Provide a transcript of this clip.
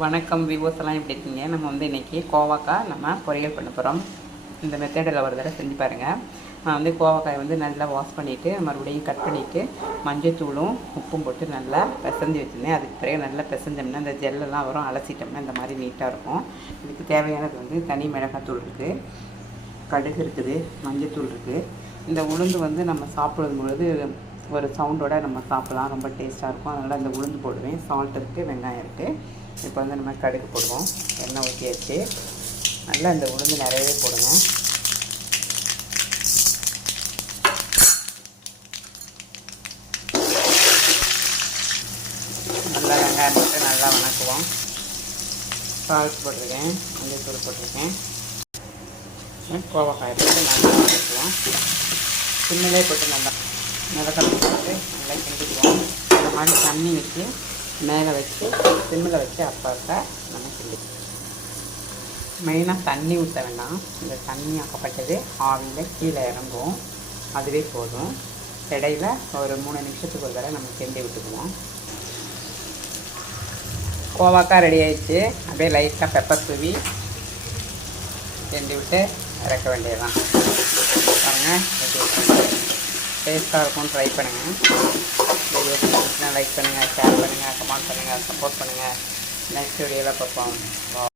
வணக்கம் விவோஸ் எல்லாம் எப்படி இருக்கீங்க? நம்ம வந்து இன்றைக்கி கோவாக்காய் நம்ம பொரியல் பண்ண போகிறோம் இந்த மெத்தடில் ஒரு தடவை செஞ்சு பாருங்கள் நான் வந்து கோவாக்காயை வந்து நல்லா வாஷ் பண்ணிவிட்டு மறுபடியும் கட் பண்ணிவிட்டு மஞ்சத்தூளும் உப்பும் போட்டு நல்லா பிசைஞ்சு வச்சுருந்தேன். அதுக்கு பிறகு நல்லா பிசைஞ்சோம்னா அந்த ஜெல்லெல்லாம் வரும். அலசிட்டோம்னா இந்த மாதிரி நீட்டாக இருக்கும். இதுக்கு தேவையானது வந்து தனி மிளகாத்தூள் இருக்குது கடுகு இருக்குது மஞ்சத்தூள் இருக்குது இந்த உளுந்து வந்து நம்ம சாப்பிடும் பொழுது ஒரு சவுண்டோடு நம்ம சாப்பிட்லாம். ரொம்ப டேஸ்ட்டாக இருக்கும். அதனால் இந்த உளுந்து போடுவேன். சால்ட் இருக்குது வெங்காயம் இருக்குது இப்போ வந்து நம்ம கடுகு போடுவோம். எண்ணெய் ஊற்றியாச்சு நல்லா இந்த உளுந்து நிறையவே போடுங்க. நல்லா வெங்காயம் போட்டு நல்லா வணக்குவோம். சால்ட் போட்டிருக்கேன். மஞ்சள் தூள் போட்டிருக்கேன் கோவக்காய் போட்டு நல்லா வதக்குவோம் சிம்மிலே போட்டு நல்லா மிளகாய் போட்டு நல்லா கிண்டிக்குவோம். இந்த மாதிரி தண்ணி வச்சு மேலே வச்சு சிம்மில் வச்சு அப்போ நம்ம கிண்டி மெயினாக தண்ணி ஊற்ற வேண்டாம். இந்த தண்ணி ஆக்கப்பட்டது ஆவியில் கீழே இறங்கும். அதுவே போதும். இடையில ஒரு மூணு நிமிஷத்துக்கு ஒரு தடவை நம்ம கிண்டி விட்டுக்குவோம். கோவாக்காய் ரெடி ஆயிடுச்சு. அப்படியே லைட்டாக பெப்பர் தூவி கிண்டி விட்டு இறக்க வேண்டியதுதான். பாருங்கள் டேஸ்ட்டாக இருக்கும் ட்ரை பண்ணுங்கள் லைக் பண்ணுங்கள் ஷேர் பண்ணுங்கள் கமெண்ட் பண்ணுங்கள் சப்போர்ட் பண்ணுங்கள் நெக்ஸ்ட் வீடியோவில் பார்ப்போம்.